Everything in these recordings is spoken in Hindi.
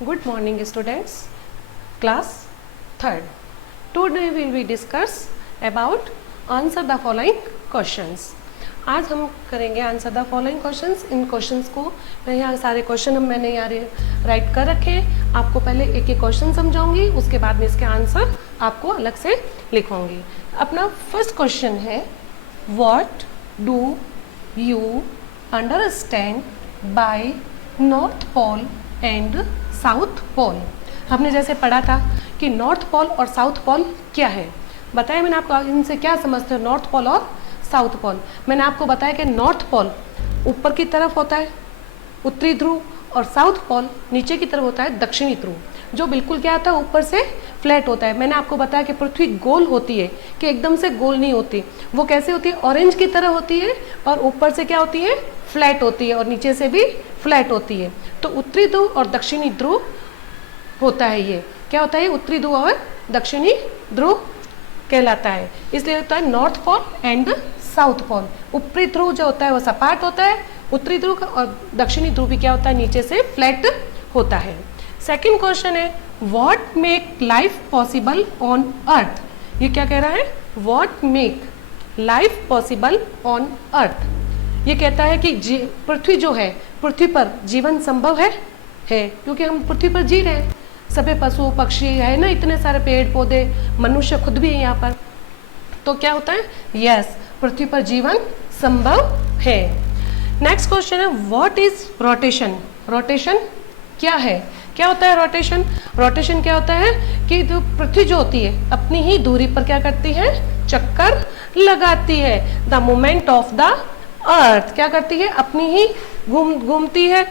Good morning students, class 3rd. Today we will discuss about answer the following questions. आज हम करेंगे answer the following questions. In questions को मैं यहाँ सारे क्वेश्चन मैंने यहाँ राइट कर रखे हैं. आपको पहले एक एक क्वेश्चन समझाऊंगी, उसके बाद में इसके आंसर आपको अलग से लिखूंगी. अपना फर्स्ट क्वेश्चन है, what do you understand by north pole and south pole. हमने जैसे पढ़ा था कि नॉर्थ पोल और साउथ पोल क्या है. बताया मैंने आपको, इनसे क्या समझते हो नॉर्थ पोल और साउथ पोल. मैंने आपको बताया कि नॉर्थ पोल ऊपर की तरफ होता है उत्तरी ध्रुव, और साउथ पोल नीचे की तरफ होता है दक्षिणी ध्रुव, जो बिल्कुल क्या होता है ऊपर से फ्लैट होता है. मैंने आपको बताया कि पृथ्वी गोल होती है कि एकदम से गोल नहीं होती. वो कैसे होती है, ऑरेंज की तरह होती है, और ऊपर से क्या होती है, फ्लैट होती है, और नीचे से भी फ्लैट होती है. तो उत्तरी ध्रुव और दक्षिणी ध्रुव होता है. ये क्या होता है, उत्तरी ध्रुव और दक्षिणी ध्रुव कहलाता है. इसलिए होता है north pole and south pole. ऊपरी ध्रुव जो होता है वो सपाट होता है उत्तरी ध्रुव का, और दक्षिणी ध्रुव भी क्या होता है, नीचे से फ्लैट होता है. सेकंड क्वेश्चन है, what make life possible on अर्थ. ये क्या कह रहा है, what make life possible on अर्थ. ये कहता है कि पृथ्वी जो है, पृथ्वी पर जीवन संभव है क्योंकि हम पृथ्वी पर जी रहे हैं. सभी पशु पक्षी है ना, इतने सारे पेड़ पौधे, मनुष्य खुद भी है यहाँ पर. तो क्या होता है, यस, पृथ्वी पर जीवन संभव है. नेक्स्ट क्वेश्चन है, व्हाट इज रोटेशन. रोटेशन क्या है, क्या होता है रोटेशन. रोटेशन क्या होता है कि जो पृथ्वी जो होती है अपनी ही दूरी पर क्या करती है, चक्कर लगाती है. The movement of the earth क्या करती है, अपनी ही घूमती है.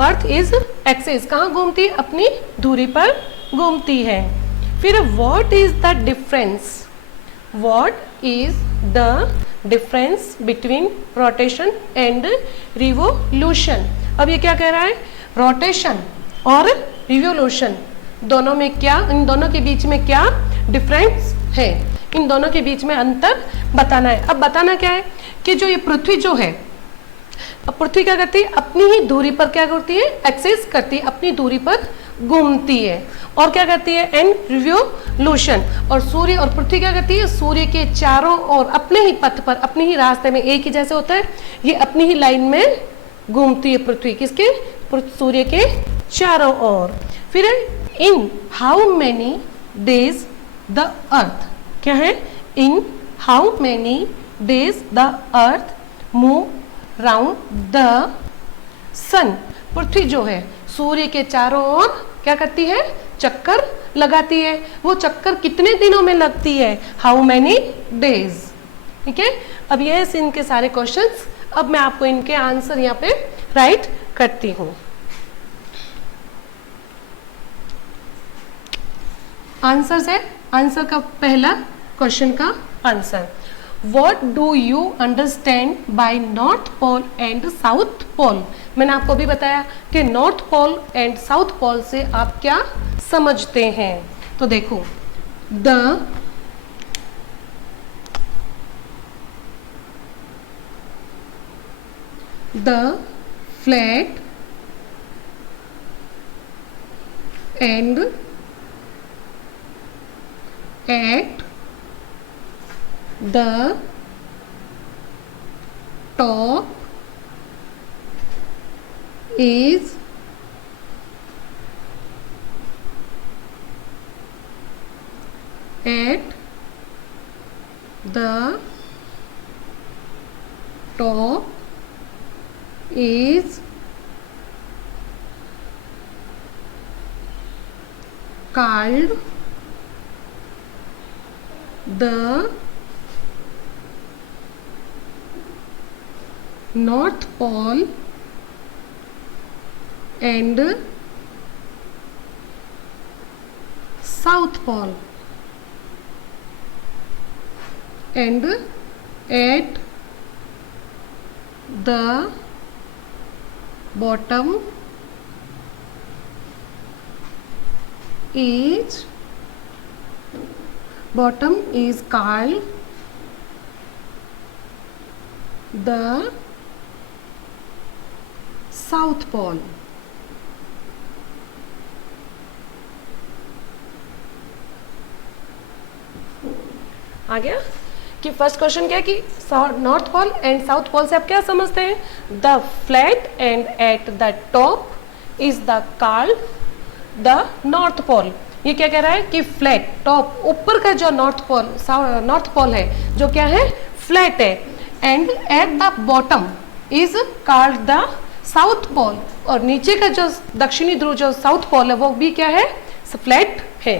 अर्थ इज एक्सिस, कहाँ घूमती है, अपनी दूरी पर घूमती है. फिर what is the difference, what is the difference between rotation and revolution. अब ये क्या कह रहा है, रोटेशन और रिवोल्यूशन दोनों में क्या, इन दोनों के बीच में क्या डिफरेंस है, इन दोनों के बीच में अंतर बताना है. अब बताना क्या है कि जो ये पृथ्वी जो है, अब पृथ्वी क्या करती है, अपनी ही दूरी पर क्या करती है, एक्सिस करती है, अपनी दूरी पर घूमती है. और क्या करती है, एंड रिवोल्यूशन. और सूर्य और पृथ्वी क्या करती है, सूर्य के चारों ओर अपने ही पथ पर, अपने ही रास्ते में, एक ही जैसे होता है, ये अपनी ही लाइन में घूमती है पृथ्वी, किसके, सूर्य के चारों ओर. फिर in how many days the earth, क्या है, in how many days the earth move round the sun. पृथ्वी जो है सूर्य के चारों ओर क्या करती है, चक्कर लगाती है. वो चक्कर कितने दिनों में लगती है, हाउ मैनी डेज. ठीक है. अब ये इनके सारे क्वेश्चंस, अब मैं आपको इनके आंसर यहाँ पे राइट करती हूँ. आंसर है, आंसर का पहला क्वेश्चन का answer, What do you understand by North Pole and South Pole. मैंने आपको भी बताया कि north pole and south pole से आप क्या समझते हैं. तो देखो, the flat and at the top is at the top is called the North Pole and South Pole, and at the bottom is called the South Pole. आ गया कि फर्स्ट क्वेश्चन क्या है कि north pole and south pole से आप क्या समझते हैं? The flat end at the top is the called the north pole. ये क्या कह रहा है कि फ्लैट टॉप ऊपर का जो नॉर्थ पोल है जो क्या है? फ्लैट है। End at the bottom is called the south pole, और नीचे का जो दक्षिणी ध्रुव जो साउथ पोल है वो भी क्या है? फ्लैट है।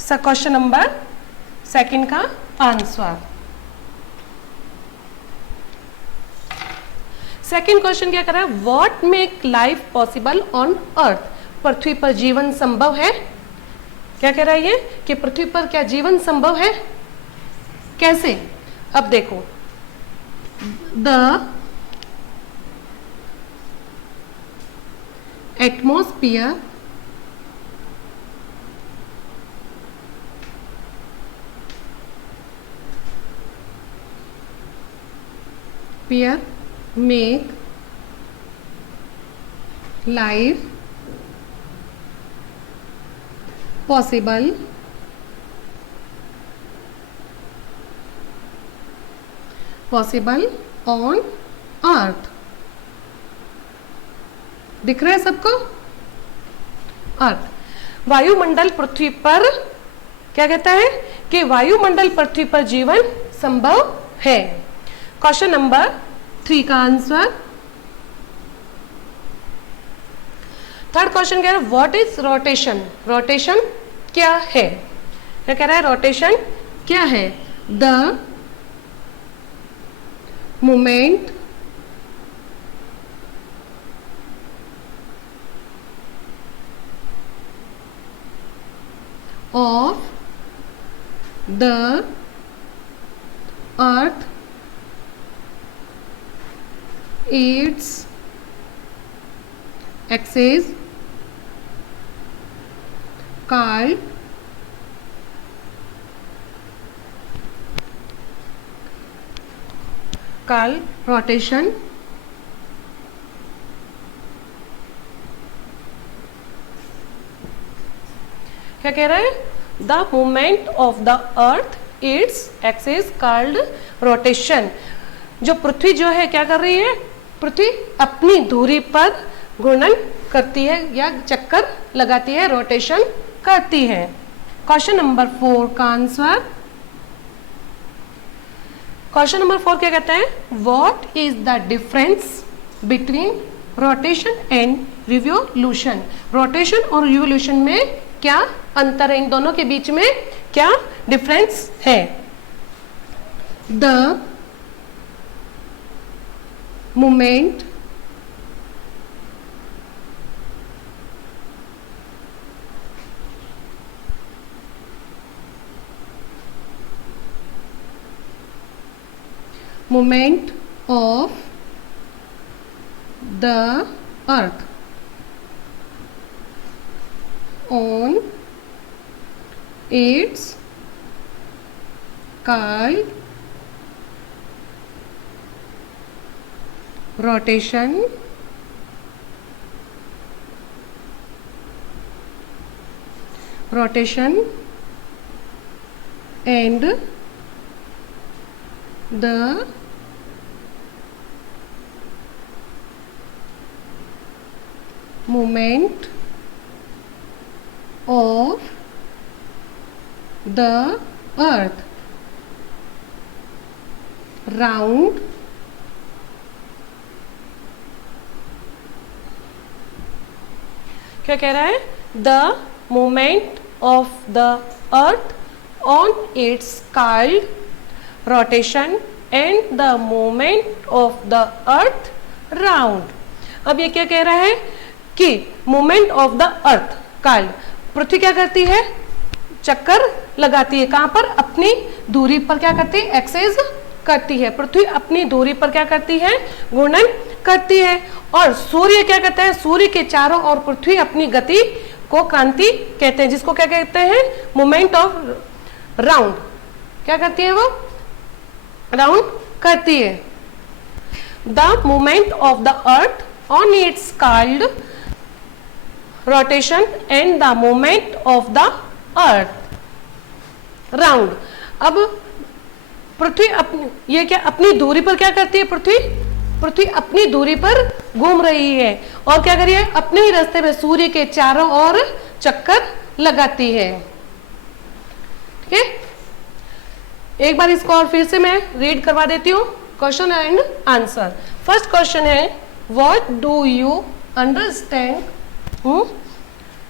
क्वेश्चन नंबर सेकंड का आंसर। सेकंड क्वेश्चन क्या कर रहा है? What make life possible on earth? पृथ्वी पर जीवन संभव है? क्या कह रहा है ये कि पृथ्वी पर क्या जीवन संभव है? कैसे? अब देखो, the atmosphere make life possible on earth। दिख रहा है सबको? अर्थ, वायुमंडल पृथ्वी पर क्या कहता है कि वायुमंडल पृथ्वी पर जीवन संभव है। क्वेश्चन नंबर 3 का आंसर। थर्ड क्वेश्चन कह रहा है व्हाट इज रोटेशन? रोटेशन क्या है? क्या कह रहा है? रोटेशन क्या है? The movement of the earth its axis called rotation। क्या कह रहा है? The movement of the earth its axis called rotation. जो पृथ्वी जो है क्या कर रही है? पृथ्वी अपनी धुरी पर घूर्णन करती है या चक्कर लगाती है, रोटेशन करती है। क्वेश्चन नंबर 4 का आंसर। क्वेश्चन नंबर 4 क्या कहता है? What is the difference between rotation and revolution? Rotation और रिवोल्यूशन में क्या अंतर है? इन दोनों के बीच में क्या डिफरेंस है? The movement of the earth on its called rotation and the movement of the earth round क्या कह रहा है? The movement of the earth on its called rotation and the movement of the earth round. अब ये क्या कह रहा है कि movement of the earth called, पृथ्वी क्या करती है? चक्कर लगाती है। कहां पर? अपनी दूरी पर क्या करती है? एक्सेस करती है। पृथ्वी अपनी दूरी पर क्या करती है? घूर्णन करती है। और सूर्य क्या करता है? सूर्य के चारों ओर पृथ्वी अपनी गति को क्रांति कहते हैं, जिसको क्या कहते हैं? Movement of round. क्या करती है वो? राउंड करती है। The movement of the earth on its called rotation and the movement of the earth round. अब पृथ्वी अपनी, ये क्या अपनी दूरी पर क्या करती है? पृथ्वी अपनी दूरी पर घूम रही है और क्या कर रही है? अपने ही रास्ते में सूर्य के चारों ओर चक्कर लगाती है। ठीक है, एक बार इसको और फिर से मैं रीड करवा देती हूँ, question and answer. First question है, व्हाट डू यू अंडरस्टैंड?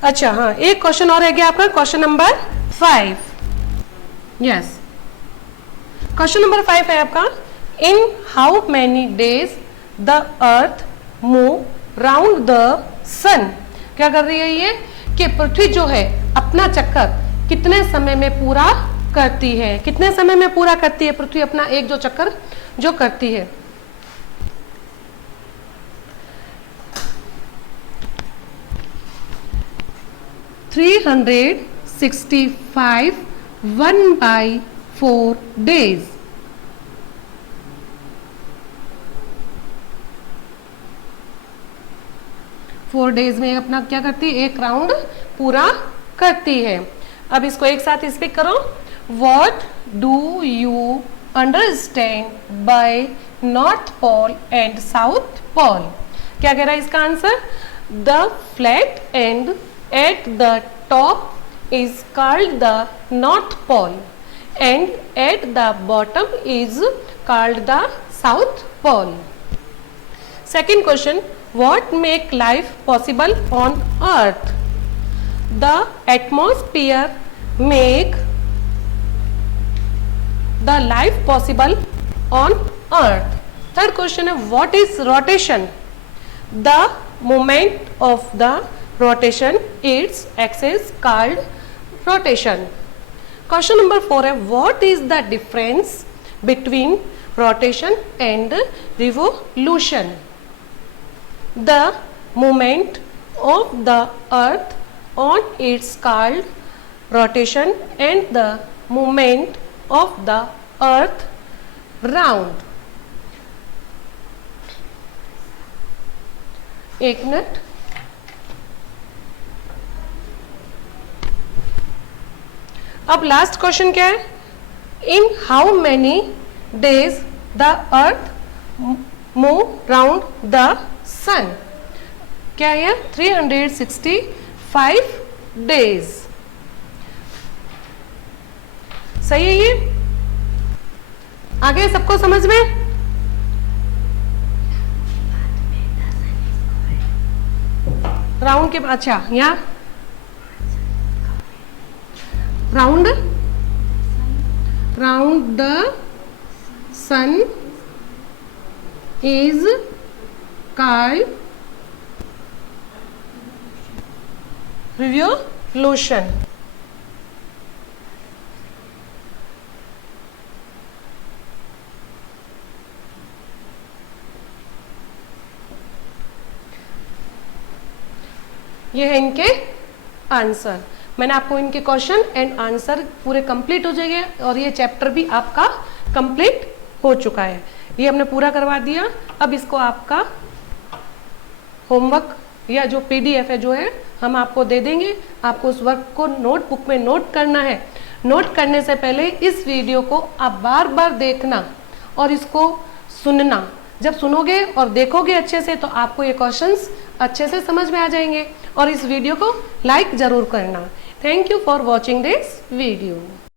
अच्छा हाँ, एक क्वेश्चन और है क्या आपका, question number 5। Yes, question number 5 है आपका, in how many days the earth move round the sun. क्या कर रही है ये कि पृथ्वी जो है अपना चक्कर कितने समय में पूरा करती है? कितने समय में पूरा करती है पृथ्वी अपना एक जो चक्कर जो करती है? (365 1/4 days). फोर डेज में अपना क्या करती है? एक राउंड पूरा करती है। अब इसको एक साथ स्पीक करो, what do you understand by north pole and south pole? क्या कह रहा है इसका answer? The flat end at the top is called the north pole and at the bottom is called the south pole. Second question, what make life possible on earth? The atmosphere make the life possible on earth. Third question है, what is rotation? The moment of the rotation, its axis called rotation. Question number 4 है, what is the difference between rotation and revolution? The movement of the earth on its called rotation and the movement of the earth round. एक मिनट, अब लास्ट क्वेश्चन क्या है? In how many days the earth move round the sun? क्या है? 365 डेज। सही है ये? आगे सबको समझ में? राउंड के, अच्छा यहाँ round the sun is called revolution. ये है इनके आंसर। मैंने आपको इनके क्वेश्चन एंड आंसर पूरे कंप्लीट हो जाएंगे और ये चैप्टर भी आपका कंप्लीट हो चुका है। ये हमने पूरा करवा दिया। अब इसको आपका होमवर्क या जो PDF है जो है हम आपको दे देंगे। आपको उस वर्क को नोटबुक में नोट करना है। नोट करने से पहले इस वीडियो को आप बार बार देखना और इसको सुनना। जब सुनोगे और देखोगे अच्छे से तो आपको ये क्वेश्चंस अच्छे से समझ में आ जाएंगे। और इस वीडियो को लाइक ज़रूर करना। Thank you for watching this video.